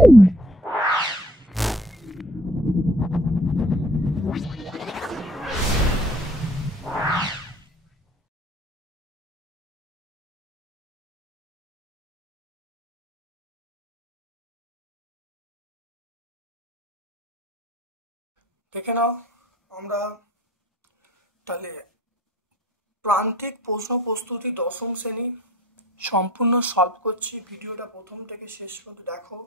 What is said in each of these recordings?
দেখে নাও, আমরা তাহলে প্রান্তিক প্রশ্ন প্রস্তুতি দশম শ্রেণী সম্পূর্ণ সলভ করছি। ভিডিওটা প্রথম থেকে শেষ পর্যন্ত দেখো,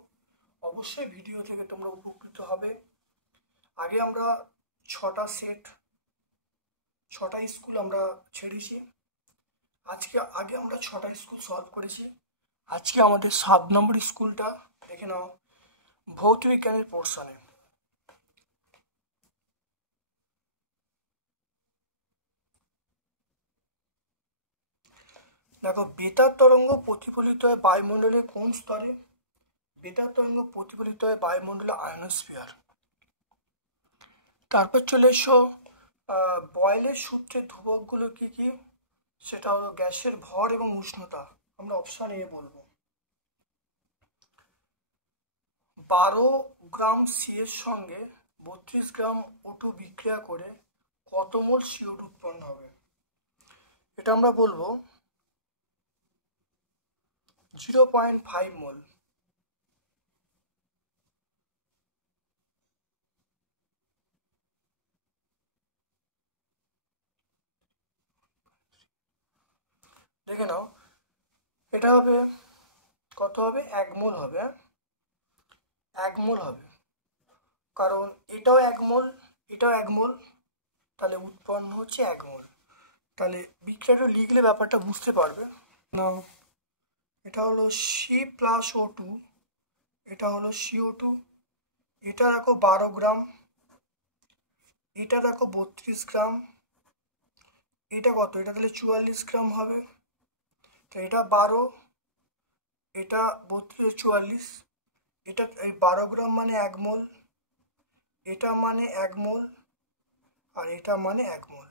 অবশ্যই ভিডিও থেকে তোমরা উপকৃত হবে। আগে আমরা 6টা স্কুল আমরা ছেড়েছি। আগে আমরা 6টা স্কুল সলভ করেছি। আজকে আমাদের 7 নম্বর স্কুলটা দেখে নাও, ভৌত বিজ্ঞানের পোর্শনে। দেখো, বেতার তরঙ্গ প্রতিফলিত হয় বায়ুমণ্ডলের কোন স্তরে? বেতার তরঙ্গ প্রতিফলিত হয় বায়ুমণ্ডলে আয়নোস্ফিয়ার। তারপর চলে এসো, বয়েলের সূত্রের ধ্রুবকগুলো কি কি? সেটা হলো গ্যাসের ভর এবং উষ্ণতা। আমরা অপশন এ বলবো। 12 গ্রাম সি এর সঙ্গে 32 গ্রাম O2 বিক্রিয়া করে কত মোল CO2 উৎপন্ন হবে? এটা আমরা বলবো 0.5 মোল। দেখে নাও, এটা হবে কত হবে? 1 মোল হবে। 1 মোল হবে, কারণ এটাও 1 মোল, এটাও 1 মোল, তাহলে উৎপন্ন হচ্ছে 1 মোল। তাহলে বিক্রিয়াটা লিখলে ব্যাপারটা বুঝতে পারবে। নাও, এটা হলো C+O2, এটা হলো CO2, এটা দেখো 12 গ্রাম, এটা দেখো 32 গ্রাম, এটা কত? এটা তাহলে 44 গ্রাম হবে। তো এটা 12, এটা 32, 44, এটা 12 গ্রাম মানে 1 মোল, এটা মানে 1 মোল, আর এটা মানে 1 মোল।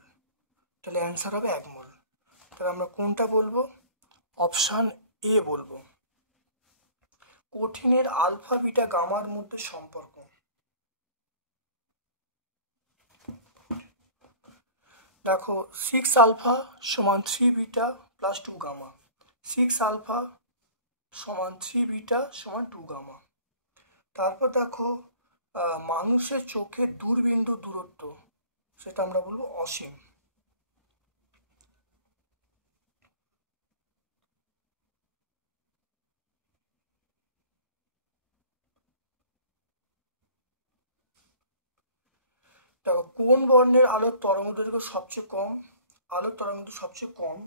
তাহলে অ্যান্সার হবে 1 মোল। তাহলে আমরা কোনটা বলবো? অপশান এ বলবো। কঠিনের আলফা বিটা গামার মধ্যে সম্পর্ক। দেখো, 6 আলফা সমান 3 বিটা প্লাস 2 গামা। 6 আলফা সমান 3 বিটা সমান 2 গামা। তারপর দেখো, মানুষের চোখের দূরবিন্দু দূরত্ব, সেটা আমরা বলবো অসীম। দেখো, কোন বর্ণের আলোর তরঙ্গ দৈর্ঘ্য সবচেয়ে কম? আলোর তরঙ্গ সবচেয়ে কম,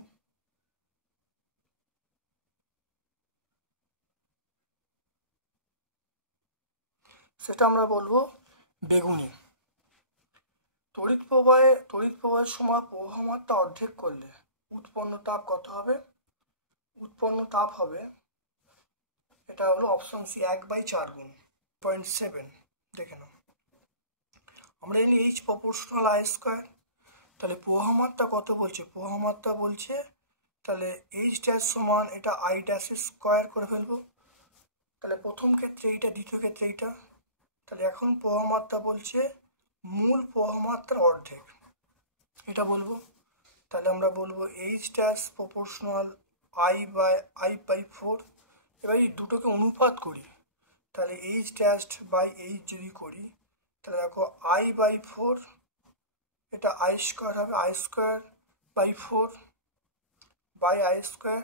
সেটা আমরা বলবো বেগুনি। তড়িৎ প্রবাহের সময় প্রবাহ মাত্রা অর্ধেক করলে উৎপন্ন তাপ কত হবে? উৎপন্ন তাপ হবে, এটা হলো অপশন সি, 1/4 গুণ, 0.7। দেখে নাও, আমরা জানি H প্রপোর্শনাল I স্কয়ার। তাহলে প্রবাহ মাত্রা কত বলছে? প্রবাহ মাত্রা বলছে, তাহলে H ড্যাশ সমান এটা I ড্যাশের স্কয়ার করে ফেলবো। তাহলে প্রথম ক্ষেত্রে এইটা, দ্বিতীয় ক্ষেত্রে এইটা। তাহলে এখন প্রবাহ মাত্রা বলছে মূল প্রবাহ মাত্রার অর্ধেক, এটা বলবো। তাহলে আমরা বলবো H ড্যাশ প্রপোর্শনাল I/4। এবার এই দুটোকে অনুপাত করি, তাহলে H ড্যাশ বাই H যদি করি, তাহলে দেখো I/4, এটা I স্কয়ার হবে, I square by 4 by I square.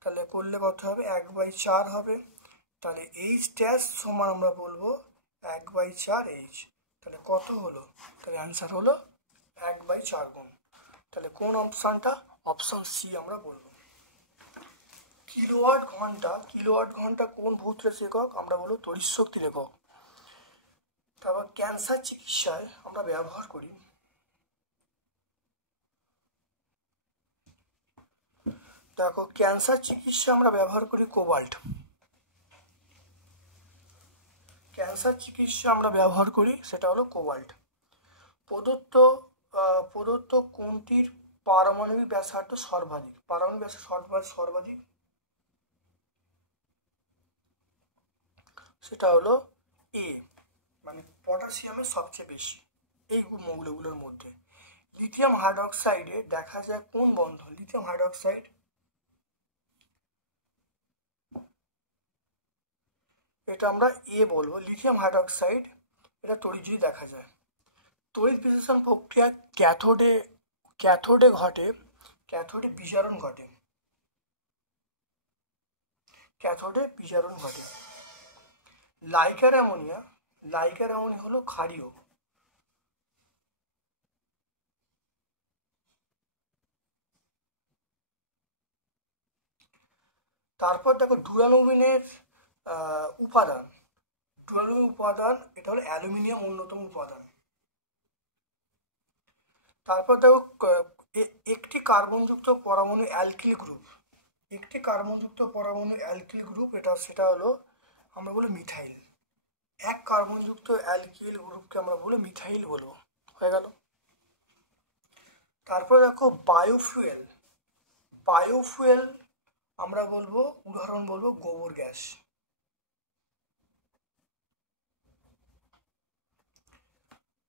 তাহলে করলে কত হবে? 1/4 হবে। তাহলে H ড্যাশ সমান আমরা বলবো 1/4 H। তাহলে কত হলো? তাহলে অ্যান্সার হলো 1/4 গুণ। তাহলে কোন অপশানটা? অপশন সি আমরা বলবো। কিলোওয়াট ঘন্টা কোন ভৌত রাশির একক? আমরা বলবো তড়িৎ শক্তির একক। তারপর ক্যান্সার চিকিৎসায় আমরা ব্যবহার করি, দেখো ক্যান্সার চিকিৎসা আমরা ব্যবহার করি কোবাল্ট। ক্যান্সার চিকিৎসা আমরা ব্যবহার করি, সেটা হলো কোবাল্ট। প্রদত্ত কোনটির পারমাণবিক ব্যাসার্ধ সর্বাধিক? পারমাণবিক ব্যাসার্ধ সর্বাধিক সেটা হলো এ, মানে পটাশিয়ামের সবচেয়ে বেশি এই মৌলগুলোর মধ্যে। লিথিয়াম হাইড্রোক্সাইডে দেখা যায় কোন বন্ধন? লিথিয়াম হাইড্রোক্সাইড, এটা আমরা এ বলবো। লিথিয়াম হাইড্রোক্সাইড এটা তড়িৎ দেখা যায়। তড়িৎ বিশ্লেষণ প্রক্রিয়া ক্যাথোডে ঘটে, ক্যাথোডে বিজারণ ঘটে, ক্যাথোডে বিজারণ ঘটে। লাইকার অ্যামোনিয়া হলো ক্ষারীয়। তারপর দেখো ডুরালুমিনের উপাদান, ডুরালুমিন উপাদান এটা হলো অ্যালুমিনিয়াম অন্যতম উপাদান। তারপর দেখো একটি কার্বনযুক্ত পরমাণু অ্যালকিল গ্রুপ, একটি কার্বনযুক্ত পরমাণু অ্যালকিল গ্রুপ সেটা হলো আমরা বলি মিথাইল। এক কার্বনযুক্ত অ্যালকিল গ্রুপকে আমরা বলি মিথাইল বলবো। হয়ে গেল। তারপরে দেখো বায়োফুয়েল আমরা বলবো, উদাহরণ বলবো গোবর গ্যাস।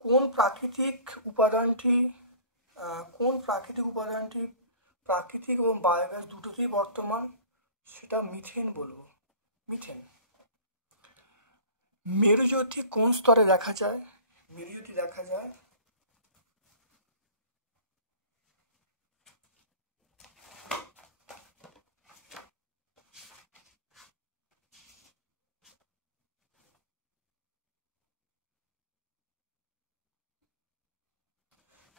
কোন প্রাকৃতিক উপাদানটি প্রাকৃতিক এবং বায়োগ্যাস দুটোতেই বর্তমান? সেটা মিথেন বলবো, মিথেন। মেরুজ্যোতি কোন স্তরে দেখা যায়? মেরুজ্যোতি দেখা যায়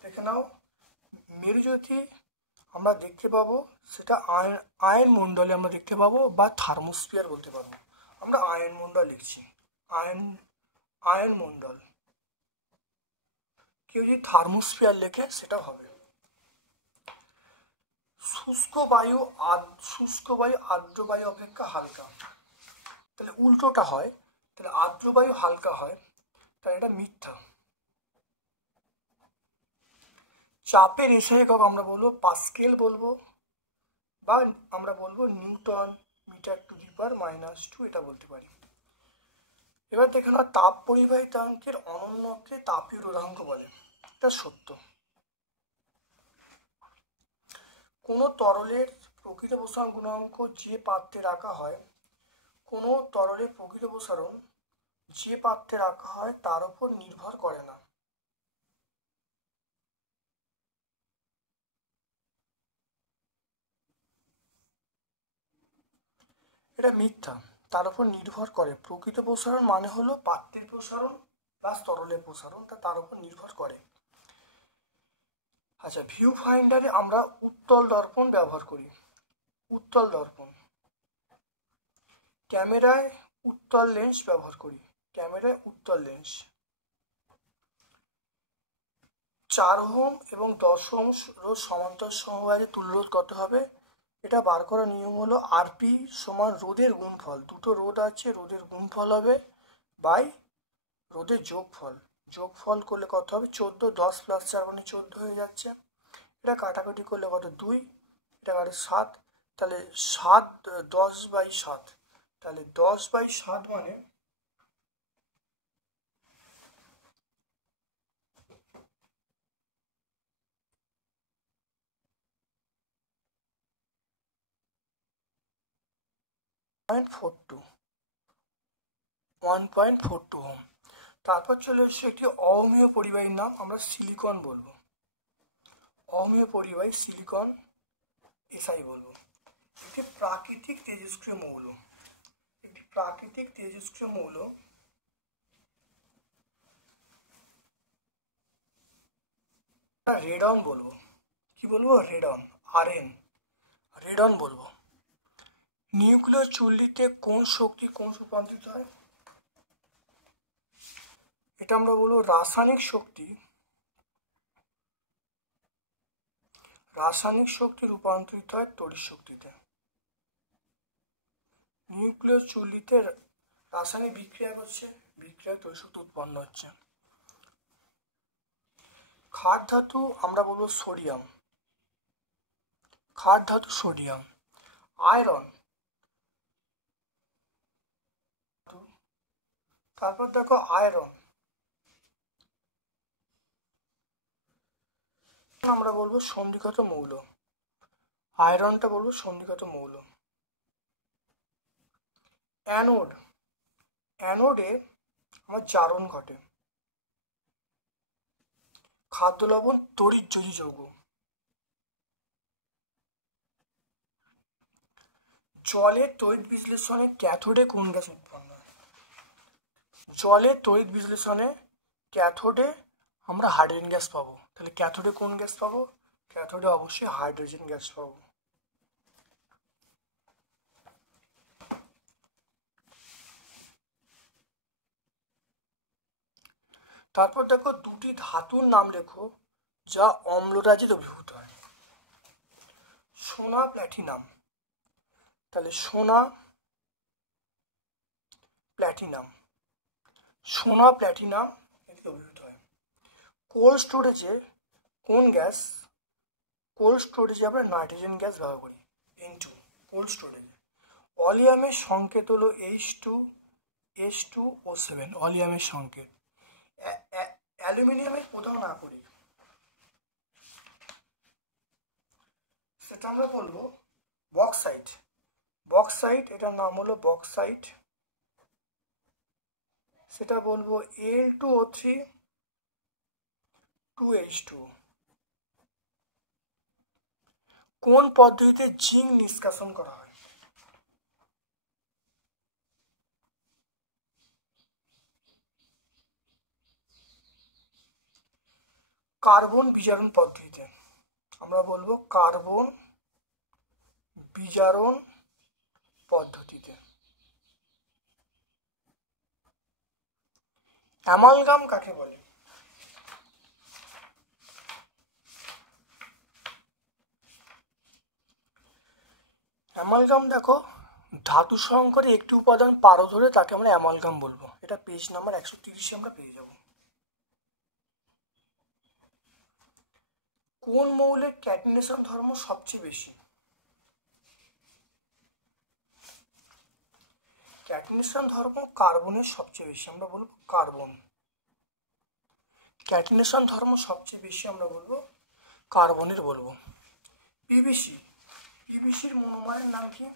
দেখে নাও, মেরুজ্যোতি আমরা দেখতে পাবো সেটা আয়ন মণ্ডলে আমরা দেখতে পাবো, বা থার্মোস্ফিয়ার বলতে পারবো। আমরা আয়ন মণ্ডল লিখছি, আয়ন মণ্ডল। কেউ যদি থার্মোস্ফিয়ার লেখে সেটা হবে। শুষ্ক বায়ু আর্দ্র বায়ু অপেক্ষা হালকা, তাহলে উল্টোটা হয়, তাহলে আর্দ্র বায়ু হালকা হয়, তাহলে এটা মিথ্যা। চাপের এসআই একক আমরা বলবো পাস্কেল বলবো, বা আমরা বলবো নিউটন মিটার টু দি পাওয়ার -2 এটা বলতে পারি। এবার দেখে না, তাপ পরিবাহিতাঙ্কের অনন্যকে তাপীয় রোধাঙ্ক বলে, এটা সত্য। কোনো তরলের প্রকৃত প্রসারণ গুণাঙ্ক যে পাত্রে রাখা হয়, কোনো তরলের প্রকৃত প্রসারণ যে পাত্রে রাখা হয় তার উপর নির্ভর করে না। এটা মিথ্যা, তার উপর নির্ভর করে। প্রকৃত প্রসারণ মানে হলো পাত্রের প্রসারণ প্লাস তরলের প্রসারণ, তার উপর নির্ভর করে। আচ্ছা, ভিউ ফাইন্ডারে আমরা উত্তল দর্পণ ব্যবহার করি, উত্তল দর্পণ। ক্যামেরায় উত্তল লেন্স ব্যবহার করি, ক্যামেরায় উত্তল লেন্স। 4 ওহম এবং 10 ওহম রোধ সমান্তর সমবায়ে তুল্যরোধ কত হবে? এটা বার করার নিয়ম হলো আরপি সমান রোধের গুণফল, দুটো রোধ আছে, রোধের গুণফল হবে বাই রোধের যোগফল করলে কত হবে? 14, 10 + 4 মানে 14 হয়ে যাচ্ছে। এটা কাটাকাটি করলে কত? 2, এটা কাটে 7, তাহলে 7 10/7, তাহলে 10/7 মানে 1.42 ওহম। তারপর চলে এসেছে একটি অহমীয় পরিবাহীর নাম, আমরা সিলিকন বলবো। অহমীয় পরিবাহী সিলিকন এসআই বলবো। একটি প্রাকৃতিক তেজস্ক্রিয় মৌল, একটি প্রাকৃতিক তেজস্ক্রিয় মৌল রেডন বলবো। কি বলবো? রেডন, আরএন, রেডন বলবো। নিউক্লিয় চুল্লিতে কোন শক্তি রূপান্তরিত হয়? এটা আমরা বলবো রাসায়নিক শক্তি, রাসায়নিক শক্তি রূপান্তরিত হয় তড়িৎ শক্তিতে। নিউক্লিয় চুল্লিতে রাসায়নিক বিক্রিয়া করছে, বিক্রিয়া তড়িৎ শক্তি উৎপন্ন হচ্ছে। ক্ষার ধাতু আমরা বলবো সোডিয়াম, ক্ষার ধাতু সোডিয়াম। আয়রন তারপর দেখো আয়রন, আমরা বলবো সন্ধিগত মৌল, আয়রনটা বলবো সন্ধিগত মৌল। অ্যানোড, অ্যানোডে আমার জারণ ঘটে। খাদ্য লবণ তড়িৎযোজী যৌগ। জলের তড়িৎ বিশ্লেষণে ক্যাথোডে কোন গ্যাস উৎপন্ন হয়? জলের তড়িৎ বিশ্লেষণে ক্যাথোডে আমরা হাইড্রোজেন গ্যাস পাবো। তাহলে ক্যাথোডে কোন গ্যাস পাবো? ক্যাথোডে অবশ্যই হাইড্রোজেন গ্যাস পাবো। তারপর দেখো দুটি ধাতুর নাম লেখো যা অম্লরাজি দ্রবীভূত হয়। সোনা প্ল্যাটিনাম। তাহলে সোনা প্ল্যাটিনাম, সোনা প্ল্যাটিনাম এটি দ্রবীভূত হয়। কোল্ড স্টোরেজে কোন গ্যাস? কোল্ড স্টোরেজে আমরা নাইট্রোজেন গ্যাস ব্যবহার করি, N2। কোল্ড স্টোরেজে অলিয়ামের সংকেত হলো H2O7, অলিয়ামের সংকেত। অ্যালুমিনিয়ামের প্রধান আকরিক, সেটা আমরা বলবো বক্সাইট। বক্সাইট, এটার নাম হলো বক্সাইট, সেটা বলবো Al2O3 2H2। কোন পদ্ধতিতে জিঙ্ক নিষ্কাশন করা হয়? কার্বন বিজারণ পদ্ধতিতে, আমরা বলবো কার্বন বিজারণ পদ্ধতিতে। অ্যামালগাম কাকে বলে? অ্যামালগাম দেখো ধাতু সংকরে একটি উপাদান পারদ হলে তাকে আমরা অ্যামালগাম বলবো। এটা পেজ নাম্বার 130 আমরা পেয়ে যাব। কোন মৌলের ক্যাটিনেশন ধর্ম সবচেয়ে বেশি? ক্যাটিনেশন ধর্ম কার্বনের সবচেয়ে বেশি, আমরা বলবো কার্বন। ক্যাটিনেশন ধর্ম সবচেয়ে বেশি আমরা বলবো কার্বনের বলবো। পিভিসি, পিভিসির মনোমারের নাম কি?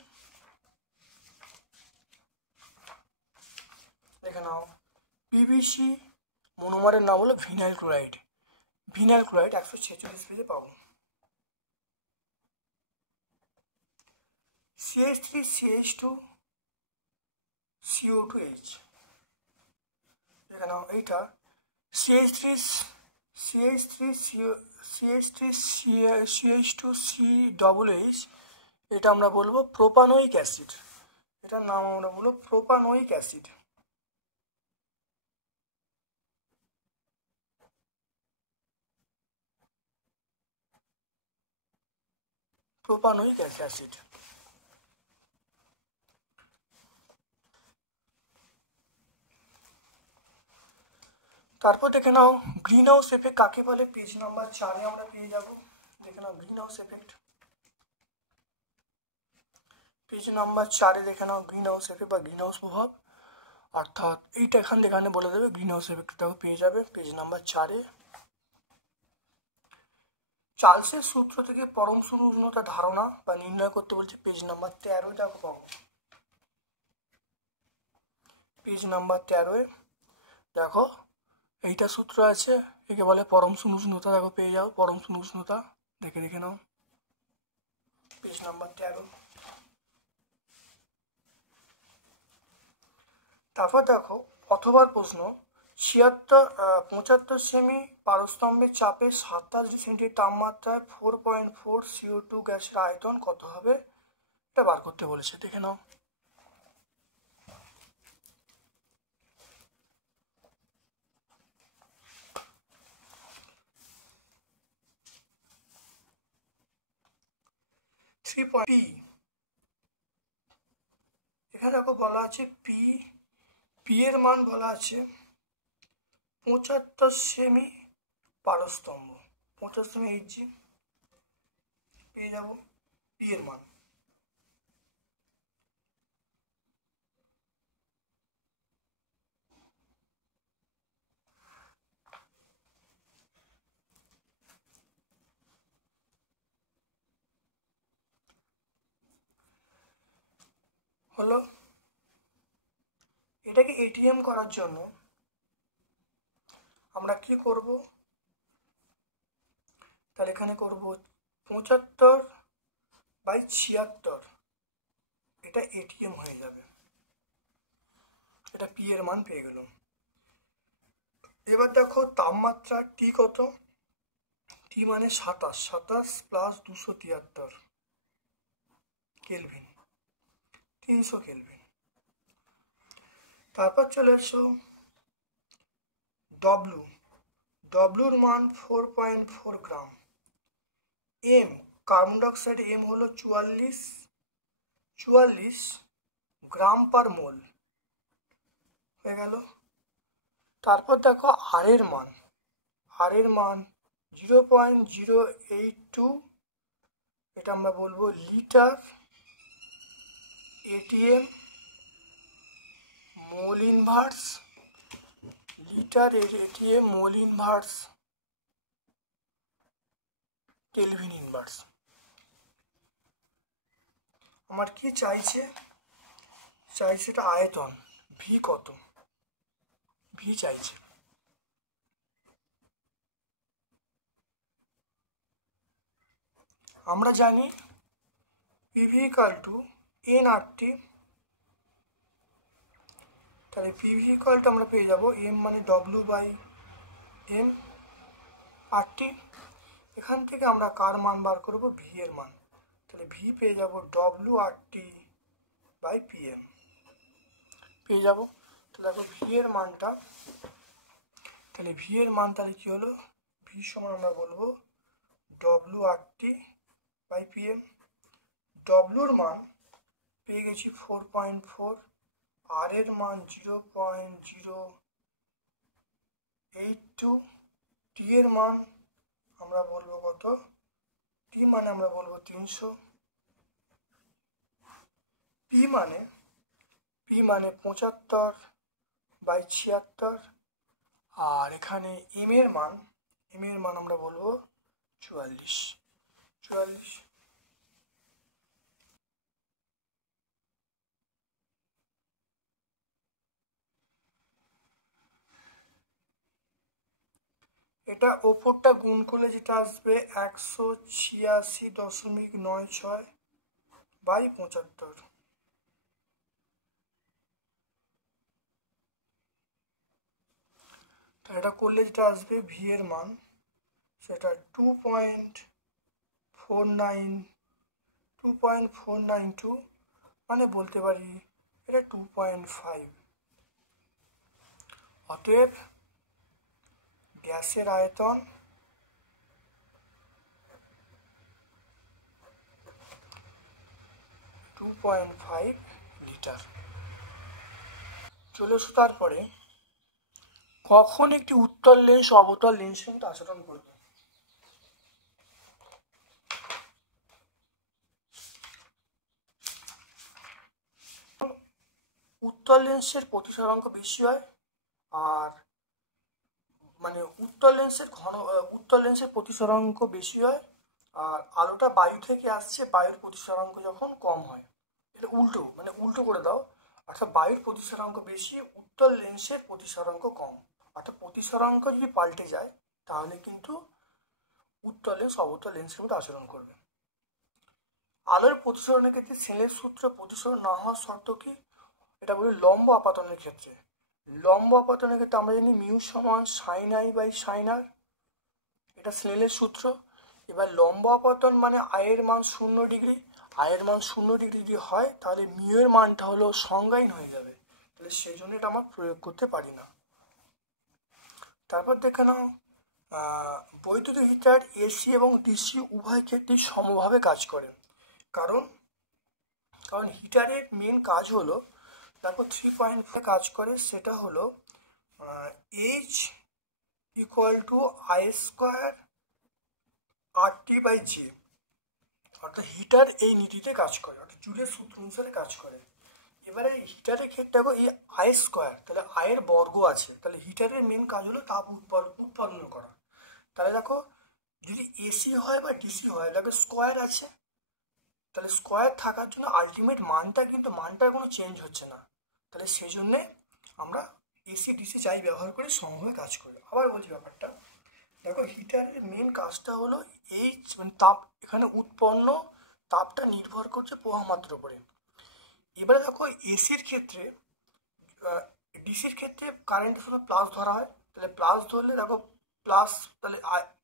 দেখে নাও, পিভিসি মনোমারের নাম হলো ভিনাইল ক্লোরাইড। ভিনাইল ক্লোরাইড 146 পেজে পাবো। CH3CH2 CO2H, দেখে নাও এইটা CH3CH2CH, এটা আমরা বলবো প্রোপানোয়িক অ্যাসিড, এটার নাম আমরা বলবো প্রোপানোয়িক অ্যাসিড। Propanoic acid. তারপর দেখে নাও গ্রিন হাউস এফেক্ট কাকে বলে? পেজ নাম্বার 4 আমরা পেয়ে যাব। দেখে নাও greenhouse effect, page number 4 দেখে নাও গ্রিন হাউস এফেক্ট বা গ্রিন হাউস প্রভাব, অর্থাৎ এইটা এখানে বলে দেবে গ্রিন হাউস এফেক্টটাও পেয়ে যাবে পেজ নাম্বার 4। চার্লসের সূত্র থেকে পরম শূন্য উষ্ণতা ধারণা বা নির্ণয় করতে বলছে, পেজ নাম্বার 13 দেখো পাবো। পেজ নাম্বার 13 দেখো এইটা সূত্র আছে, একে বলে পরম শূন্য উষ্ণতা, দেখো পেয়ে যাও পরম শূন্য উষ্ণতা, দেখে নাও পেজ নাম্বার 13। তারপর দেখো অথবা প্রশ্ন 75 সেমি পারস্তম্ভের চাপে 27 ডিগ্রি সেন্টিগ্রেড তাপমাত্রায় 4.4 CO2 গ্যাসের আয়তন কত হবে? এটা বার করতে বলেছে, দেখে নাও। এখানে দেখো বলা আছে পি এর মান বলা আছে 75 সেমি পারস্তম্ভ, 75 সেমি HG পেয়ে যাবো পি এর মান। হলো। এটাকে এটিএম করার জন্য আমরা কি করব, তাহলে এখানে করব 75/76, এটা এটিএম হয়ে যাবে। এটা পি এর মান পেয়ে গেল। এবার দেখো তাপমাত্রা টি কত, টি মানে 27 প্লাস 273 কেলভিন, 300 কেলভিন। তারপর চলে এসো ডব্লু, ডব্লুর মান 4.4 গ্রাম। এম, কার্বন ডাইঅক্সাইড এম হলো 44 গ্রাম পার মোল হয়ে গেল। তারপর দেখো আর এর মান, আর এর মান 0.082, এটা আমরা বলবো litre atm mole inverse, litre atm mole inverse kelvin inverse. আমার কি চাইছে, এটা আয়তন ভি কত, ভি চাইছে। আমরা জানি পিভি ইকুয়াল টু এন আর টি, তাহলে পিভি ইকুয়াল টু আমরা পেয়ে যাব এম মানে ডব্লু বাই এম আর টি। এখান থেকে আমরা কার মান বার করব, ভি এর মান, তাহলে ভি পেয়ে যাব W R T by P M পেয়ে যাব। তাহলে দেখো ভি এর মানটা, তাহলে ভি এর মান তাহলে কি হলো, ভি সমান আমরা বলবো W R T by P M. ডব্লুর মান পেয়ে গেছি 4.4, আর এর মান 0.082, টি এর মান আমরা বলবো কত, টি মানে আমরা বলবো 300, পি মানে 75/76, আর এখানে এম এর মান আমরা বলবো 44। এটা ওপরটা গুণ করলে যেটা আসবে 186.96/75। এটা করলে যেটা আসবে ভি এর মান সেটা 2.492, মানে বলতে পারি এটা 2.5। অতএব গ্যাসের আয়তন (2.5 লিটার। চলে এসো তারপরে কখন একটি উত্তল লেন্স অবতল লেন্সের মতো আচরণ করবে। উত্তল লেন্সের প্রতিসরাঙ্ক বেশি হয়, আর মানে উত্তল লেন্সের প্রতিসরাঙ্ক বেশি হয়, আর আলোটা বায়ু থেকে আসছে, বায়ুর প্রতিসরাঙ্ক যখন কম হয়। এটা উল্টো করে দাও, অর্থাৎ বায়ুর প্রতিসরাঙ্ক বেশি, উত্তল লেন্সের প্রতিসরাঙ্ক কম। অর্থাৎ প্রতিসরাঙ্ক যদি পাল্টে যায় তাহলে কিন্তু উত্তল লেন্স অবতল লেন্সের মতো আচরণ করবে। আলোর প্রতিসরণের ক্ষেত্রে স্নেলের সূত্র প্রতিসরণ না হওয়ার শর্ত কি, এটা বলি লম্ব আপাতনের ক্ষেত্রে। লম্ব আপাতনের ক্ষেত্রে আমরা জানি মিউ সমান সাইন আই বাই সাইন আর, এটা স্নেলের সূত্র। এবার লম্ব আপাতন মানে আয়ের মান 0 ডিগ্রি, আয়ের মান 0 ডিগ্রি যদি হয় তাহলে মিউ এর মানটা হলো সংজ্ঞাহীন হয়ে যাবে, তাহলে সেই জন্য এটা আমরা প্রয়োগ করতে পারি না। তারপর দেখে নাও বৈদ্যুতিক হিটার এসি এবং ডিসি উভয় ক্ষেত্রেই সমভাবে কাজ করে। কারণ হিটারের মেন কাজ হলো, দেখো 3.4 কাজ করে, সেটা হলো H equal to I square R T by J. অর্থাৎ হিটার এই নীতিতে কাজ করে, অর্থাৎ জুলের সূত্র অনুসারে কাজ করে। এবারে হিটারের ক্ষেত্রে দেখো এই আই স্কোয়ার, তাহলে আয়ের বর্গ আছে, তাহলে হিটারের মেন কাজ হলো তাপ উৎপাদন করা। তাহলে দেখো যদি এসি হয় বা ডিসি হয়, দেখো স্কোয়ার আছে, তাহলে স্কোয়ার থাকার জন্য আলটিমেট মানটার কোনো চেঞ্জ হচ্ছে না, তাহলে সেই জন্যে আমরা এসি ডিসি যাই ব্যবহার করি সমভাবে কাজ করি। আবার বলছি ব্যাপারটা, দেখো হিটারের মেন কাজটা হলো এই মানে তাপ, এখানে উৎপন্ন তাপটা নির্ভর করছে প্রবাহ মাত্রার উপরে। এবারে দেখো এসির ক্ষেত্রে, ডিসির ক্ষেত্রে কারেন্টের সময় প্লাস ধরা হয়, তাহলে প্লাস ধরলে দেখো প্লাস, তাহলে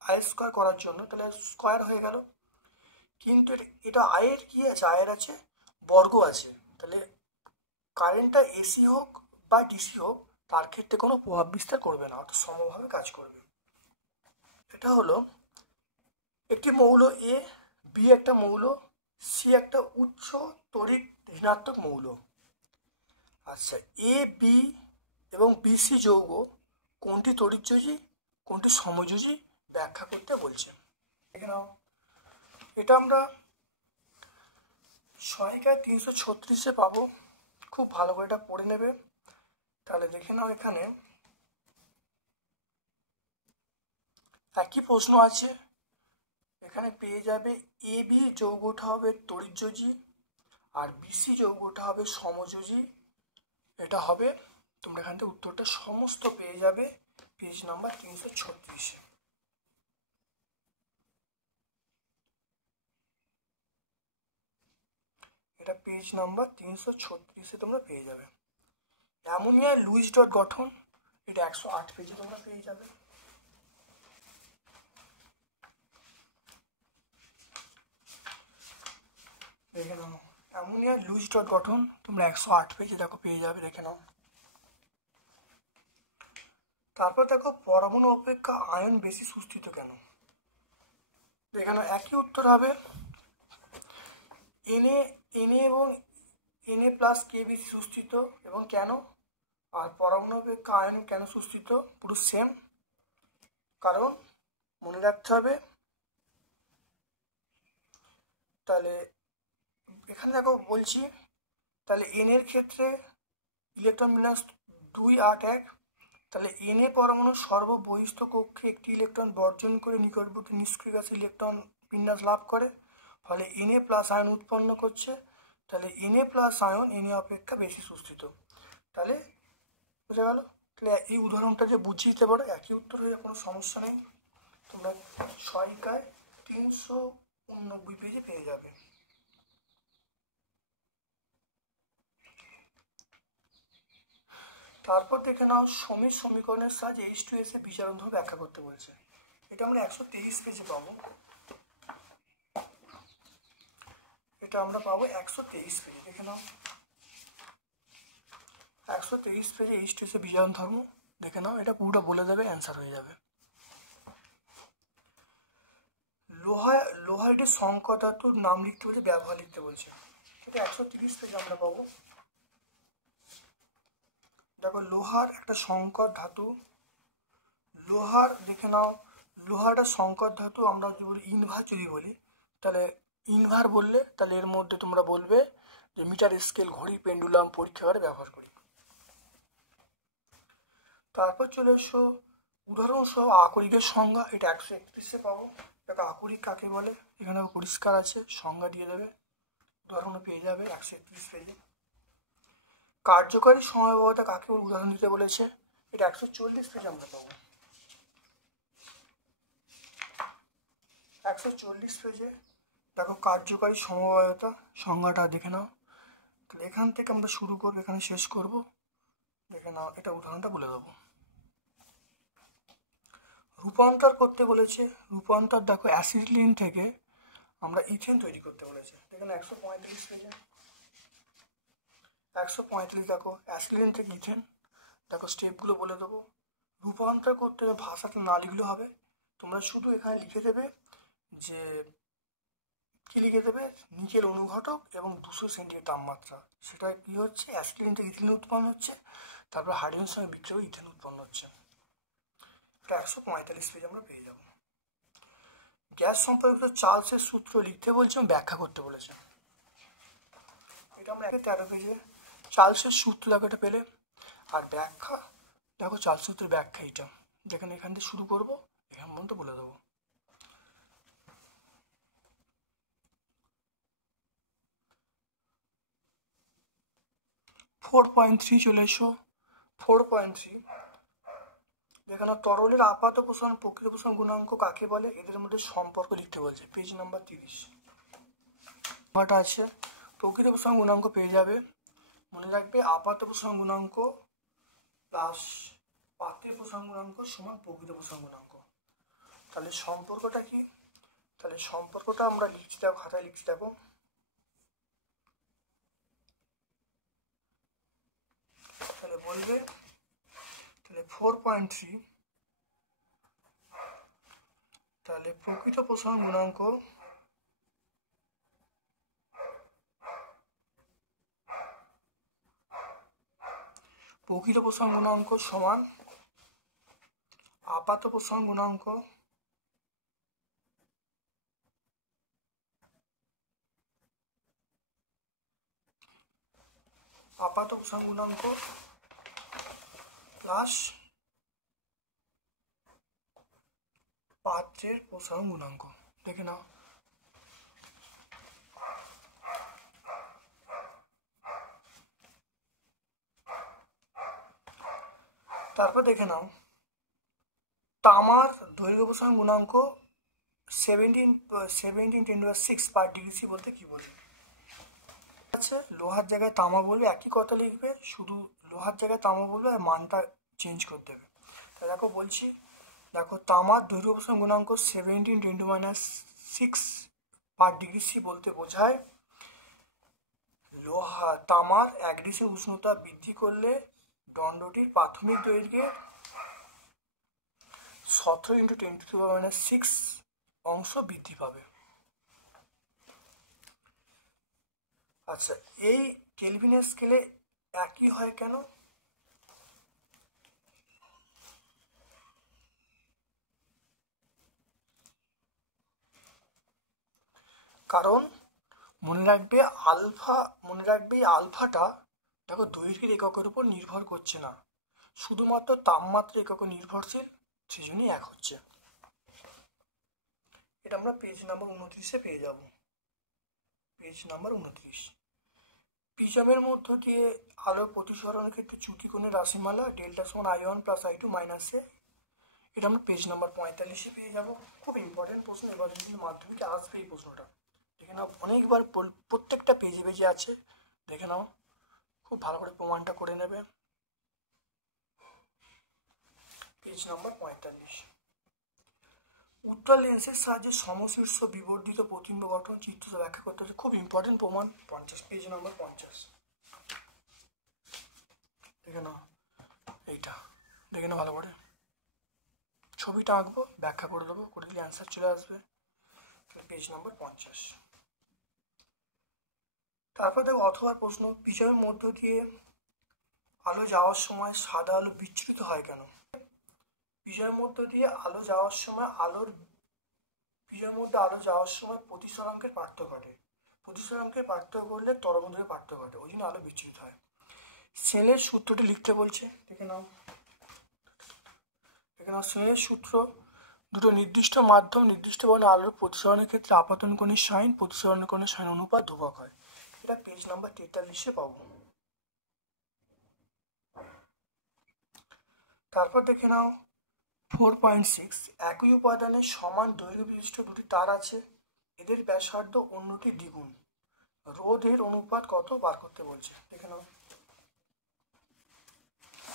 আই স্কোয়ার করার জন্য তাহলে স্কোয়ার হয়ে গেল, কিন্তু এটা আয়ের কি আছে, আয়ের আছে বর্গ আছে, তাহলে কারেন্টটা এসি হোক বা ডিসি হোক তার ক্ষেত্রে কোনো প্রভাব বিস্তার করবে না, অর্থাৎ সমভাবে কাজ করবে। এটা হলো একটি মৌল এ, বি একটা মৌল, সি একটা উচ্চ তড়িৎ ঋণাত্মক মৌল। আচ্ছা, এ বি এবং বিসি যৌগ কোনটি তড়িৎযোজী কোনটি সমযোজী ব্যাখ্যা করতে বলছে। দেখে নাও, এটা আমরা সহায়িকায় 336-এ পাবো, খুব ভালো করে এটা পড়ে নেবে। তাহলে দেখে নাও, এখানে একই প্রশ্ন আছে, এখানে পেয়ে যাবে এ বি যৌগটা হবে তড়িৎযোজী আর বিসি যৌগটা হবে সমযোজী। এটা হবে, তোমরা এখান থেকে উত্তরটা সমস্ত পেয়ে যাবে পেজ নাম্বার 336-এ। এটা পেজ নাম্বার 336-এ তোমরা পেয়ে যাবে। অ্যামোনিয়ার লুইস ডট গঠন, এটা 108 পেজে তোমরা পেয়ে যাবে। দেখে নাও, অ্যামোনিয়ার লুইস ডট গঠন তোমরা 108 পেজে দেখো পেয়ে যাবে, দেখে নাও। তারপর দেখো পরমাণু অপেক্ষা আয়ন বেশি সুস্থিত কেন। এখানে একই উত্তর হবে, এনএ এবং এনএ প্লাস কে বেশি সুস্থিত এবং কেন, আর পরমাণু অপেক্ষা আয়ন কেন সুস্থিত, পুরো সেম। কারণ মনে রাখতে হবে, তাহলে এখানে দেখো বলছি, তাহলে এন এর ক্ষেত্রে ইলেকট্রন বিন্যাস 281, তাহলে এন এ পরমাণু সর্ববহিস্থ কক্ষে একটি ইলেকট্রন বর্জন করে নিকটবর্তী নিষ্ক্রিয় গ্যাসে ইলেকট্রন বিন্যাস লাভ করে, ফলে এন এ প্লাস আয়ন উৎপন্ন করছে, তাহলে N A plus ion N A অপেক্ষা বেশি সুস্থিত। তাহলে বোঝা গেল, তাহলে এই উদাহরণটা যে বুঝিয়ে দিতে পারো একই উত্তর হয়ে কোনো সমস্যা নেই, তোমরা সহায়িকায় 389 পেজে পেয়ে যাবে। তারপর দেখে নাও, সমীর সমীকরণের সাহায্যে H2S এর বিজারণ ধর্ম ব্যাখ্যা করতে বলছে। এটা আমরা 123 পেজে পাবো, এটা আমরা পাবো 123 পেজে। দেখে নাও, 123 পেজে H2S এর বিজারণ ধর্ম দেখে নাও, এটা পুরোটা বলে দেবে, অ্যান্সার হয়ে যাবে। লোহা একটি সংকর ধাতুর নাম লিখতে বলছে, ব্যবহার লিখতে বলছে, এটা 130 পেজে আমরা পাবো। দেখো লোহার একটা সংকর ধাতু, লোহার দেখে নাও, লোহাটা সংকর ধাতু, আমরা যদি বলি ইনভার যদি বলি, তাহলে ইনভার বললে তাহলে এর মধ্যে তোমরা বলবে যে মিটার স্কেল, ঘড়ি, পেন্ডুলাম পরীক্ষাগারে ব্যবহার করি। তারপর চলে এসো উদাহরণসহ আকরিকের সংজ্ঞা, এটা 131-এ পাবো। দেখো আকরিক কাকে বলে, এখানে পরিষ্কার আছে, সংজ্ঞা দিয়ে দেবে, উদাহরণও পেয়ে যাবে 131 পেজে। কার্যকারী সমবায়বতা কাকে উদাহরণ দিতে বলেছে, এটা 140 পেজে আমরা পাবো। 140 পেজে দেখো কার্যকারী সমবায়তা সংজ্ঞাটা দেখে নাও। তাহলে এখান থেকে আমরা শুরু করবো, এখানে শেষ করব, দেখে নাও, এটা উদাহরণটা বলে দেবো। রূপান্তর করতে বলেছে, রূপান্তর দেখো অ্যাসিটিলিন থেকে আমরা ইথেন তৈরি করতে বলেছে, দেখেন 135 পেজে 135 দেখো অ্যাসিটিলিন থেকে ইথেন, দেখো স্টেপগুলো বলে দেবো। রূপান্তর করতে ভাষাটা না লিখলেও হবে, তোমরা শুধু এখানে লিখে দেবে যে কি লিখে দেবে, নিকেল অনুঘটক এবং 200 সেন্টিগ্রেড তাপমাত্রা, সেটা কি হচ্ছে, অ্যাসিটিলিন থেকে ইথিলিন উৎপন্ন হচ্ছে, তারপর হাইড্রোজেনের সঙ্গে বিক্রিয়া করে ইথেন উৎপন্ন হচ্ছে। এটা 145 পেজ আমরা পেয়ে যাব। গ্যাস সম্পর্কিত চার্লসের সূত্র লিখতে বলছে এবং ব্যাখ্যা করতে বলেছে, এটা আমরা 13 পেজে চার্লসের সূত্র দেখো এটা পেলে, আর ব্যাখ্যা দেখো চার্লসের সূত্রের ব্যাখ্যা, এটা যেখানে এখান থেকে শুরু করবো এখান পর্যন্ত বলে দেবো। 4.3 চলে এসো। 4.3 দেখে নাও তরলের আপাত প্রসারণ প্রকৃত প্রসারণ গুণাঙ্ক কাকে বলে, এদের মধ্যে সম্পর্ক লিখতে বলছে। পেজ নাম্বার 30 নাম্বারটা আছে। প্রকৃত প্রসারণ গুণাঙ্ক পেয়ে যাবে, মনে রাখবে আপাত প্রসারণ গুণাঙ্ক প্লাস পাতের প্রসারণ গুণাঙ্ক সমান প্রকৃত প্রসারণ গুণাঙ্ক। তাহলে সম্পর্কটা কি, তাহলে সম্পর্কটা আমরা লিখছি, দেখো খাতায় লিখছি, দেখো তাহলে বলবে, তাহলে 4.3 তাহলে প্রকৃত প্রসারণ গুণাঙ্ক সমান আপাত প্রসারণ গুণাঙ্ক প্লাস পাত্রের প্রসারণ গুণাঙ্ক। দেখে নাও তারপর দেখে নাও তামার দৈর্ঘ্য প্রসারণ গুণাঙ্ক 17 পার ডিগ্রি সি বলতে কি বলি? আচ্ছা, লোহার জায়গায় তামা বলবে, একই কথা লিখবে, শুধু লোহার জায়গায় তামা বলবে আর মানটা চেঞ্জ করতে হবে। তাহলে দেখো বলছি, দেখো তামার দৈর্ঘ্য প্রসারণ গুণাঙ্ক 17 × 10⁻⁶ পার ডিগ্রি সি বলতে বোঝায় তামার 1 ডিগ্রি উষ্ণতা বৃদ্ধি করলে দণ্ডটির প্রাথমিক দৈর্ঘ্যের 17 × 10⁻⁶ অংশ বৃদ্ধি পাবে। আচ্ছা, এই কেলভিনের স্কেলে একই হয় কেন? কারণ মনে রাখবে আলফাটা দেখো দৈর্ঘ্যের এককের উপর নির্ভর করছে না, শুধুমাত্র তাপমাত্রা এককে নির্ভরশীল, সেই জন্যই এক হচ্ছে। এটা আমরা পেজ নাম্বার 29-এ পেয়ে যাব। Page number 29। প্রিজমের মধ্য দিয়ে আলোর প্রতিসরণের ক্ষেত্রে চ্যুতি কোণের রাশিমালা ডেল্টা সমান I1 + I2 - A, এটা আমরা পেজ নাম্বার 45-এ পেয়ে যাব। খুব ইম্পর্টেন্ট প্রশ্ন, এবার যদি মাধ্যমিকে আসবে এই প্রশ্নটা, দেখে নাও অনেকবার প্রত্যেকটা পেজে আছে, দেখে নাও, খুব ভালো করে প্রমাণটা করে নেবে। Page number 45। উত্তল লেন্সের সাহায্যে সমশীর্ষ বিবর্ধিত প্রতিবিম্ব গঠন চিত্র ব্যাখ্যা করতে হচ্ছে, খুব ইম্পর্টেন্ট প্রমাণ। 50, পেজ নাম্বার 50। দেখে নাও এইটা, দেখে নাও ভালো করে, ছবিটা আঁকবো, ব্যাখ্যা করে দেবো, করে দিলে অ্যান্সার চলে আসবে। Page number 50। তারপর দেখো অথবা প্রশ্ন, প্রিজমের মধ্য দিয়ে আলো যাওয়ার সময় সাদা আলো বিচ্ছুরিত হয় কেন? প্রিজমের মধ্য দিয়ে আলো যাওয়ার সময় প্রতিসরাঙ্কের পার্থক্য ঘটে। প্রতিসরাঙ্কের পার্থক্য ঘটলে তরঙ্গ দৈর্ঘ্যের পার্থক্য ঘটে, ওই জন্য আলো বিচ্ছুরিত হয়। স্নেলের সূত্রটি লিখতে বলছে, দেখে নাও স্নেলের সূত্র, দুটো নির্দিষ্ট মাধ্যম নির্দিষ্ট বর্ণের আলোর প্রতিসরণের ক্ষেত্রে আপাতন কোণের সাইন প্রতিসরণ কোণের সাইন অনুপাত ধ্রুবক হয়। এটা পেজ নাম্বার 43-এ পাবো। তারপর দেখে নাও 4.6, একই উপাদানের সমান দৈর্ঘ্য বিশিষ্ট দুটি তার আছে, এদের ব্যাসার্ধ অন্যটি দ্বিগুণ, রোধের অনুপাত কত বার করতে বলছে। দেখে নাও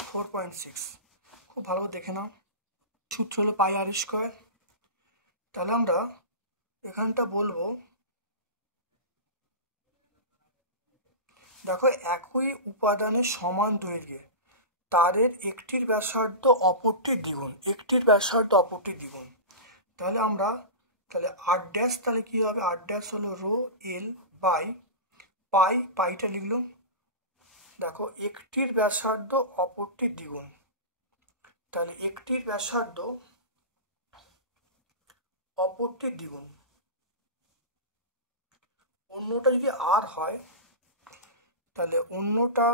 4.6, খুব ভালো দেখে নাও, সূত্র হলো πr²। তাহলে আমরা এখানটা বলবো, দেখো একই উপাদানের সমান দৈর্ঘ্যে তারের একটির ব্যাসার্ধ অপরটির দ্বিগুণ, তাহলে আমরা r', তাহলে কি হবে, r' হলো ρl বাই পাইটা লিখলাম, দেখো একটির ব্যাসার্ধ অপরটির দ্বিগুণ, তাহলে একটির ব্যাসার্ধ অপরটির দ্বিগুণ, অন্যটা যদি r হয় তাহলে অন্যটা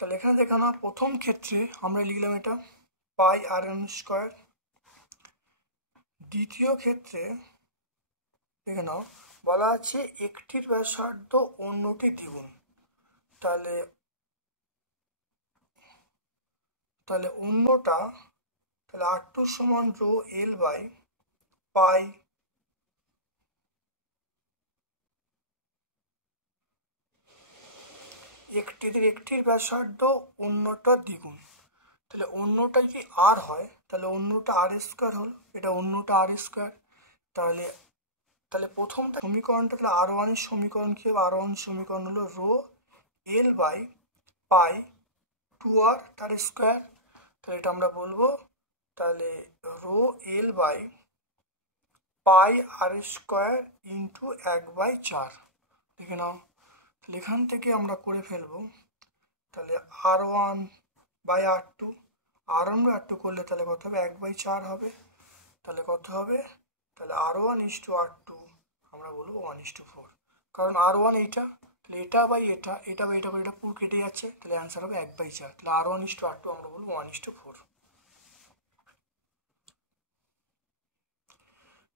তাহলে এখানে দেখানো প্রথম ক্ষেত্রে আমরা লিখলাম এটা πr² দ্বিতীয় ক্ষেত্রে দেখে নাও, বলা আছে একটির ব্যাসার্ধ অন্যটি দ্বিগুণ। তাহলে অন্যটা, তাহলে R2 সমান রো L বাই পাই একটির ব্যাসার্ধ অন্যটা দ্বিগুণ। তাহলে অন্যটা যদি আর হয় তাহলে অন্যটা আর স্কোয়ার হলো, এটা অন্যটা আর স্কোয়ার। তাহলে প্রথম সমীকরণটা, তাহলে R1 এর সমীকরণ কি হবে? R1 সমীকরণ হলো rho L by pi 2r তার স্কোয়ার। তাহলে এটা আমরা বলবো, তাহলে rho L by pi R square into 1/4। দেখে নাও, তাহলে এখান থেকে আমরা করে ফেলবো, তাহলে R1 by R2, R1 by R2 করলে তাহলে কত হবে? 1/4 হবে। তাহলে কত হবে? তাহলে R1 ইস্টু R2 আমরা বলবো 1:4, কারণ R1 এইটা, তাহলে এটা বাই এটা, এটা বাই এটা করে এটা পুরো কেটে যাচ্ছে, তাহলে অ্যান্সার হবে 1/4। তাহলে R1 ইস্টু R2 আমরা বলবো 1:4।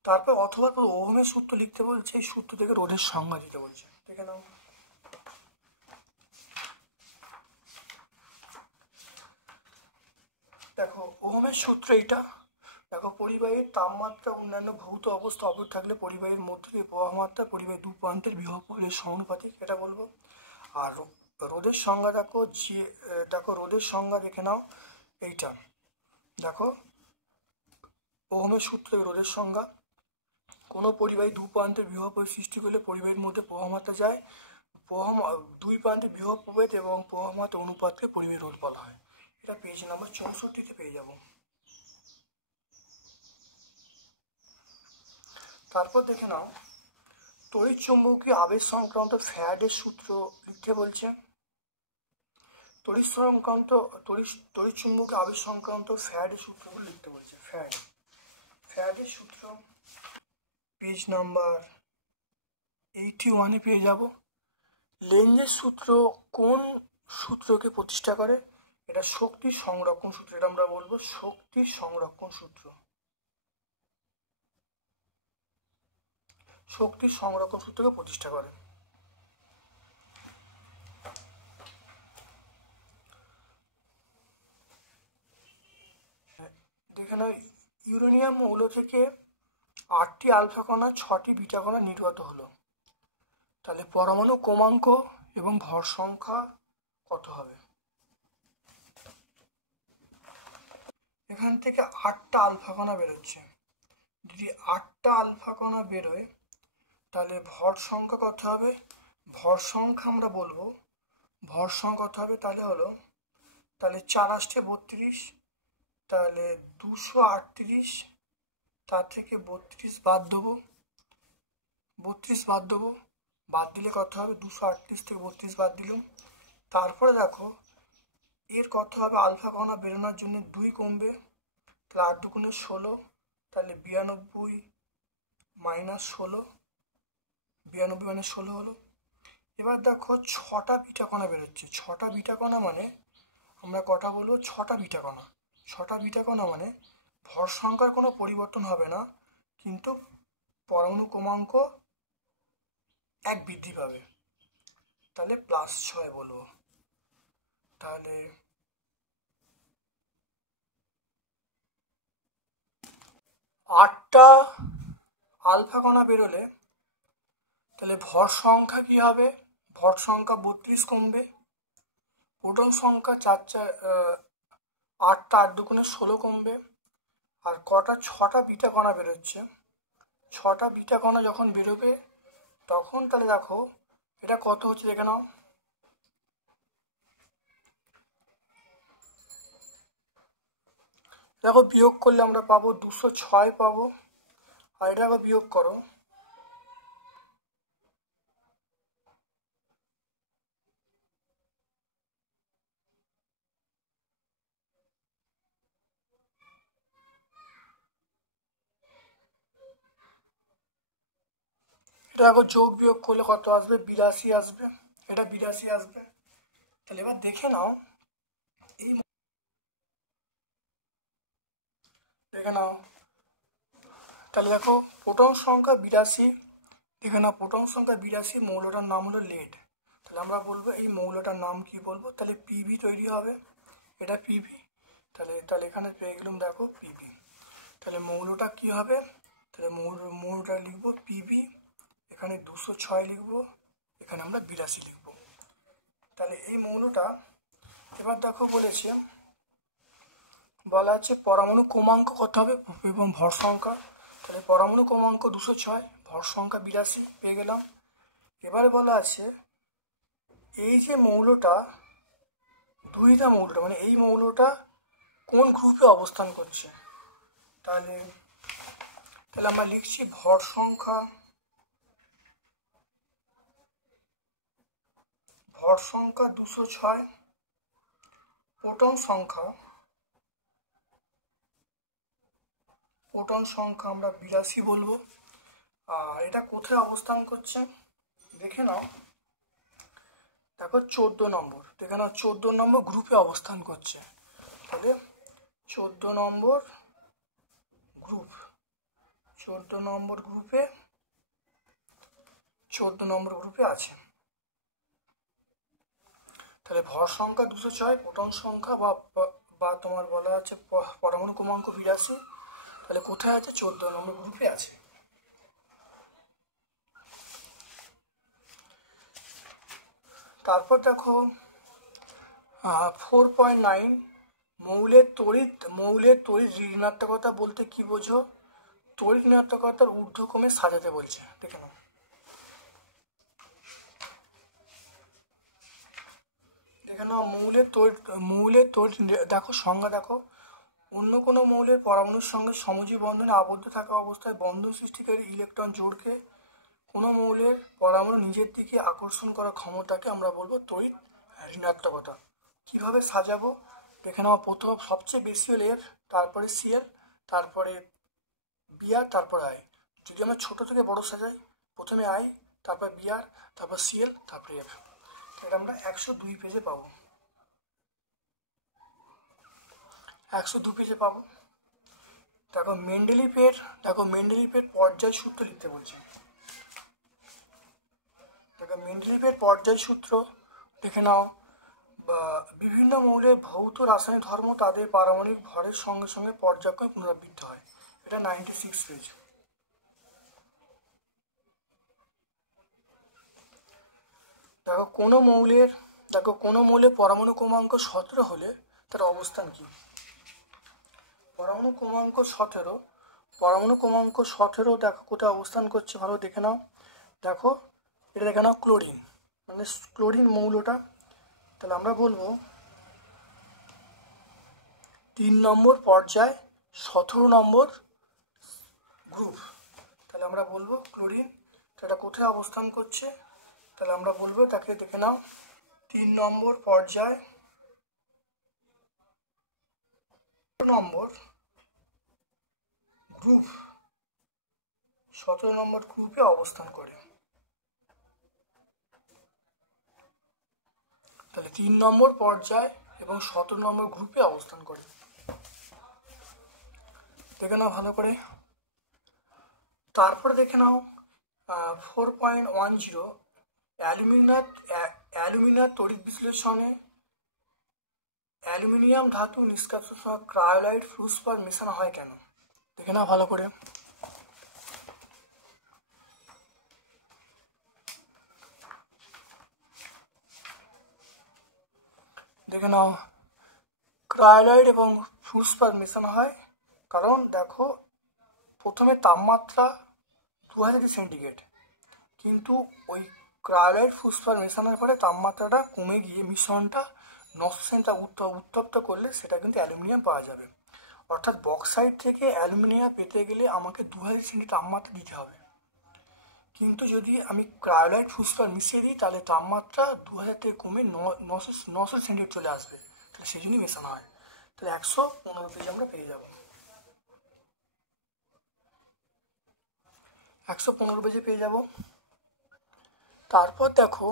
তারপর অথবা ওহমের সূত্র লিখতে বলছে, এই সূত্র থেকে রোধের সংজ্ঞা দিতে বলছে। দেখে নাও, দেখো ওহমের সূত্র এইটা। দেখো, পরিবাহীর তাপমাত্রা অন্যান্য ভৌত অবস্থা অবধ থাকলে পরিবাহীর মধ্য দিয়ে প্রবাহ মাত্রা পরিবাহীর দু প্রান্তের বিভব বলের সমানুপাতিক, এটা বলবো। আর রোধের সংজ্ঞা দেখো, রোধের সংজ্ঞা দেখে নাও এইটা। দেখো ওহমের সূত্র রোধের সংজ্ঞা, কোনো পরিবাহী দু প্রান্তের বিভব সৃষ্টি করলে পরিবাহীর মধ্যে প্রবাহ মাত্রা যায়, দুই প্রান্তের বিভব প্রভেদ এবং প্রবাহ মাত্রা অনুপাতকে পরিবাহী রোধ বলা হয়। এটা পেজ নাম্বার 64-তে পেয়ে যাব। তারপর দেখে নাও, তড়িৎ চুম্বকীয় আবেশ সংক্রান্ত ফ্যারাডের সূত্র লিখতে বলছে। তড়িৎ চুম্বকীয় আবেশ সংক্রান্ত ফ্যারাডের সূত্রগুলো লিখতে বলছে। ফ্যারাডের সূত্র পেজ নাম্বার 81-এ পেয়ে যাব। লেঞ্জের সূত্র কোন সূত্রকে প্রতিষ্ঠা করে? এটা শক্তি সংরক্ষণ সূত্র, এটা আমরা বলবো শক্তি সংরক্ষণ সূত্র। শক্তি সংরক্ষণ সূত্রকে প্রতিষ্ঠা করে। দেখে নাও, ইউরেনিয়াম মৌল থেকে 8টি আলফা কণা 6টি বিটা কণা নির্গত হলো। তাহলে পরমাণু ক্রমাঙ্ক এবং ভর সংখ্যা কত হবে? এখান থেকে 8টা আলফা কণা বেরোচ্ছে। যদি 8টা আলফা কণা বেরোয় তাহলে ভর সংখ্যা কত হবে? ভর সংখ্যা আমরা বলবো, ভর সংখ্যা কত হবে? তাহলে হলো, তাহলে 4 32, তাহলে 238, তার থেকে 32 বাদ দেবো, 32 বাদ দেবো, বাদ দিলে কত হবে? 238 থেকে 32 বাদ দিলাম। তারপরে দেখো এর কত হবে? আলফা কণা বেরোনোর জন্য 2 কমবে, তাহলে 8 2 16, তাহলে 92 মাইনাস 16, 92 মানে 16 হলো। এবার দেখো 6টা বিটা কণা বেরোচ্ছে। 6টা বিটা কণা মানে আমরা কটা বলবো? 6টা বিটা কণা। 6টা বিটা কণা মানে ভর সংখ্যার কোনো পরিবর্তন হবে না, কিন্তু পরমাণু ক্রমাঙ্ক 1 বৃদ্ধি পাবে, তাহলে +6 বলবো। তাহলে 8টা আলফা কণা বেরোলে তাহলে ভর সংখ্যা কি হবে? ভর সংখ্যা 32 কমবে, প্রোটন সংখ্যা 8টা 8 2 16 কমবে। আর কটা? 6টা বিটা কণা বেরোচ্ছে। 6টা বিটা কণা যখন বেরোবে তখন তাহলে দেখো এটা কত হচ্ছে দেখে নাও। দেখো বিয়োগ করলে আমরা পাবো 206 পাবো, আর এটা আবার বিয়োগ করো, এটা দেখো যোগ বিয়োগ করলে কত আসবে? 82 আসবে, এটা 82 আসবে। তাহলে এবার দেখে নাও, এই দেখে নাও, তাহলে দেখো প্রোটন সংখ্যা 82, দেখে না প্রোটন সংখ্যা 82, মৌলটার নাম হলো লেড। তাহলে আমরা বলবো এই মৌলটার নাম কি বলবো, তাহলে পিবি তৈরি হবে, এটা পিবি। তাহলে এখানে পেয়ে গেলাম দেখো পিবি। তাহলে মৌলটা কি হবে, তাহলে মৌলটা লিখবো পিবি, এখানে 206 লিখবো, এখানে আমরা 82 লিখবো। তাহলে এই মৌলটা এবার দেখো বলেছে, বলা আছে পরমাণু ক্রমাঙ্ক কত হবে এবং ভর সংখ্যা। তাহলে পরমাণু ক্রমাঙ্ক 206, ভর সংখ্যা 82 পেয়ে গেলাম। এবারে বলা আছে এই যে মৌলটা, দুইটা মৌলটা মানে এই মৌলটা কোন গ্রুপে অবস্থান করছে। তাহলে আমরা লিখছি ভর সংখ্যা 206, প্রোটন সংখ্যা আমরা 82 বলবো। আর এটা কোথায় অবস্থান করছে দেখে নাও, দেখো 14 নম্বর, দেখে নাও 14 নম্বর গ্রুপে অবস্থান করছে। তাহলে 14 নম্বর গ্রুপে আছে। তাহলে ভর সংখ্যা 206, প্রোটন সংখ্যা বা তোমার বলা আছে পরমাণু ক্রমাঙ্ক 82, তাহলে কোথায় আছে, 14 নম্বর গ্রুপে আছে। তারপর দেখো 4.9, মৌলের তড়িৎ ঋণাত্মকতা বলতে কি বোঝো, তড়িৎ ঋণাত্মকতার ঊর্ধ্বক্রমে সাজাতে বলছে। দেখে নাও, মৌলের তড়িৎ দেখো সংজ্ঞা দেখো, অন্য কোনো মৌলের পরমাণুর সঙ্গে সমযোজী বন্ধনে আবদ্ধ থাকা অবস্থায় বন্ধন সৃষ্টিকারী ইলেকট্রন জোড়কে কোনো মৌলের পরমাণু নিজের দিকে আকর্ষণ করার ক্ষমতাকে আমরা বলবো তড়িৎ ঋণাত্মকতা। কিভাবে সাজাবো দেখে নাও, প্রথম সবচেয়ে বেশি হলে এফ, তারপরে সিএল, তারপরে বিআর, তারপরে আই। যদি আমরা ছোট থেকে বড় সাজাই, প্রথমে আই, তারপর বিআর, তারপর সিএল, তারপরে এফ। এটা আমরা 102 পেজে পাবো, 102 পেজে পাবো। দেখো মেন্ডেলিভের পর্যায় সূত্র লিখতে বলছে। দেখো মেন্ডেলিভের পর্যায় সূত্র দেখে নাও, বিভিন্ন মৌলের ভৌত রাসায়নিক ধর্ম তাদের পারমাণবিক ভরের সঙ্গে সঙ্গে পর্যায়ক্রমে পুনরাবৃত্তি হয়। এটা 96 পেজ। দেখো কোনো মৌলের পরমাণু ক্রমাঙ্ক 17 হলে তার অবস্থান কি। পরমাণু ক্রমাঙ্ক 17 দেখো কোথায় অবস্থান করছে, ভালো দেখে নাও। দেখো এটা দেখে নাও ক্লোরিন, মানে ক্লোরিন মৌলটা। তাহলে আমরা বলবো 3 নম্বর পর্যায় 17 নম্বর গ্রুপ। তাহলে আমরা বলবো ক্লোরিন, এটা কোথায় অবস্থান করছে, তাহলে আমরা বলবো তাকে দেখে নাও 3 নম্বর পর্যায় নম্বর গ্রুপ, 17 নম্বর গ্রুপে অবস্থান করে। তাহলে 3 নম্বর পর্যায় এবং 17 নম্বর গ্রুপে অবস্থান করে, দেখে নাও ভালো করে। তারপরে দেখে নাও 4.10, অ্যালুমিনিয়াম তড়িৎ বিশ্লেষণে অ্যালুমিনিয়াম ধাতু নিষ্কাশন সহ ক্রায়োলাইট ফ্লুসপার মেশানো হয় কেন, দেখে নাও ভালো করে। দেখে নাও ক্রায়োলাইট এবং ফ্লুসপার মেশানো হয় কারণ দেখো প্রথমে তাপমাত্রা 2000 সেন্টিগ্রেড, কিন্তু ওই ক্রায়োলাইট ফ্লুসপার মেশানোর পরে তাপমাত্রাটা কমে গিয়ে মিশ্রণটা 900 সেন্টিগ্রেড উত্তপ্ত করলে সেটা কিন্তু অ্যালুমিনিয়াম পাওয়া যাবে। অর্থাৎ বক্সাইট থেকে অ্যালুমিনিয়াম পেতে গেলে আমাকে 2000 সেন্টিগ্রেড তাপমাত্রা দিতে হবে, কিন্তু যদি আমি ক্রায়োলাইট ফ্লুসপার মিশিয়ে দিই তাহলে তাপমাত্রা 2000 থেকে কমে 900 সেন্টিগ্রেড চলে আসবে। তাহলে সেই জন্যই মেশানো হয়। তাহলে 115 পেজ আমরা পেয়ে যাব, 115 পেজে পেয়ে যাব। তারপর দেখো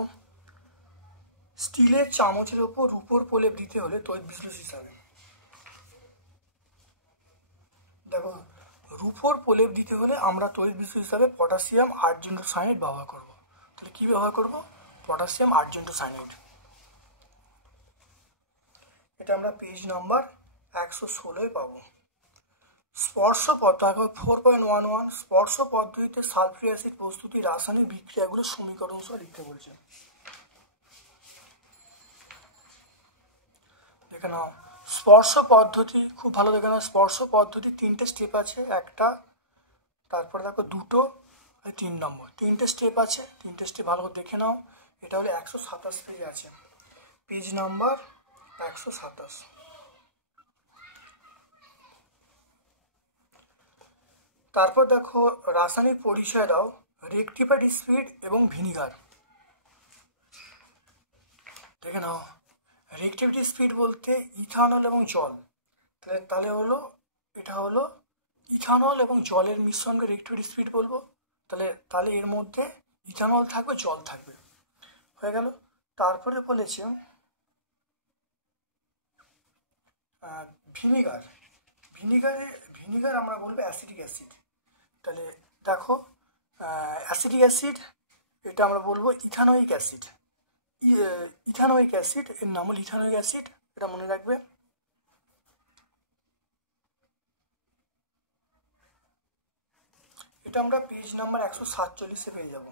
স্টিলের চামচের ওপর রূপোর প্রলেপ দিতে হলে তড়িৎ বিশ্লেষণ হিসাবে, দেখো রুপোর প্রলেপ দিতে হলে আমরা তড়িৎ বিদ্যুৎ হিসাবে পটাশিয়াম আর্জেন্টোসায়ানাইড ব্যবহার করব। তাহলে কী ব্যবহার করব? পটাশিয়াম আর্জেন্টোসায়ানাইড। এটা আমরা পেজ নাম্বার 116 পাবো। স্পর্শ পদ্ধতি 4.11 স্পর্শ পদ্ধতিতে সালফিউরিক অ্যাসিড প্রস্তুতির রাসায়নিক বিক্রিয়াগুলো সমীকরণ সহ লিখতে বলছে। দেখে নাও স্পর্শ পদ্ধতি, খুব ভালো দেখে নাও। স্পর্শ পদ্ধতি 3টে স্টেপ আছে, একটা, তারপরে দেখো 2টো আর 3 নম্বর, 3টে স্টেপ আছে। 3টে স্টেপ ভালো করে দেখে নাও। এটা হলো 127 পেজে আছে, পেজ নাম্বার 127। তারপর দেখো রাসায়নিক পরিচয় দাও রেকটিফাইড স্পিরিট এবং ভিনিগার। দেখে নাও রেকটিফাইড স্পিরিট বলতে ইথানল এবং জল, তাহলে হলো এটা হলো ইথানল এবং জলের মিশ্রণকে রেকটিফাইড স্পিরিট বলবো। তাহলে এর মধ্যে ইথানল থাকবে, জল থাকবে, হয়ে গেল। তারপরে বলেছে ভিনিগার আমরা বলবো অ্যাসিটিক অ্যাসিড। তাহলে দেখো অ্যাসিটিক অ্যাসিড এটা আমরা বলবো ইথানোয়িক অ্যাসিড। ইথানোয়িক অ্যাসিড এর নাম হল ইথানোয়িক অ্যাসিড, এটা মনে রাখবে। এটা আমরা পেজ নাম্বার 147 পেয়ে যাব।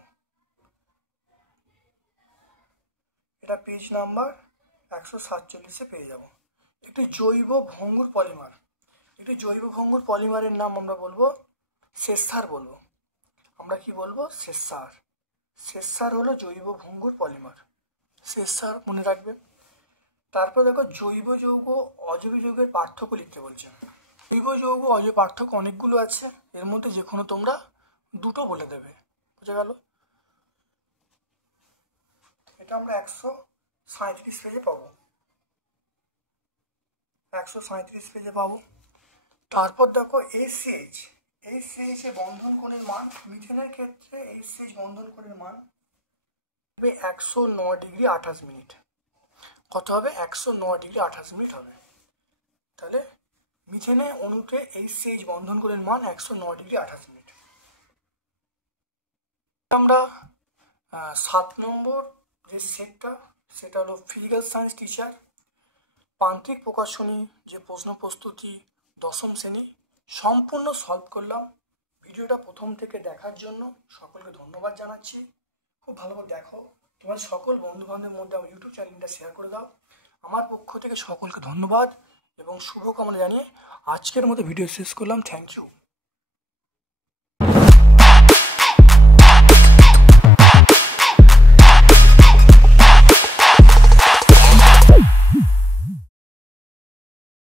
এটা পেজ নাম্বার 147 পেয়ে যাব। একটি জৈব ভঙ্গুর পলিমার, একটি জৈব ভঙ্গুর পলিমারের নাম আমরা বলবো সেসার বলবো। আমরা কি বলবো? সেসার। সেসার হলো জৈব ভঙ্গুর পলিমার, সেসার মনে রাখবে। তারপর দেখো জৈব যৌগ অজৈব যৌগের পার্থক্য লিখতে বলছে। জৈব যৌগ অজৈব পার্থক্য অনেকগুলো আছে, এর মধ্যে যে কোনো তোমরা 2টো বলে দেবে, বুঝে গেল। এটা আমরা 137 পেজে পাবো, 137 পেজে পাবো। তারপর দেখো এইচসিএইচ এর বন্ধন কোণের মান, মিথেনের ক্ষেত্রে এইচসিএইচ বন্ধন কোণের মান 109 ডিগ্রি 28 মিনিট। কত হবে? 109 ডিগ্রি 28 মিনিট হবে। তাহলে মিথেনে অণুতে এইচসিএইচ বন্ধন কোণের মান 109 ডিগ্রি 28 মিনিট। আমরা 7 নম্বর যে সেটা হলো ফিজিক্যাল সায়েন্স টিচার প্রান্তিক প্রকাশনী যে প্রশ্ন প্রস্তুতি 10ম শ্রেণী সম্পূর্ণ সলভ করলাম। ভিডিওটা প্রথম থেকে দেখার জন্য সকলকে ধন্যবাদ জানাচ্ছি। খুব ভালো করে দেখো, তোমার সকল বন্ধুবান্ধবের মধ্যে আমার ইউটিউব চ্যানেলটা শেয়ার করে দাও। আমার পক্ষ থেকে সকলকে ধন্যবাদ এবং শুভকামনা জানিয়ে আজকের মতো ভিডিও শেষ করলাম। Thank you.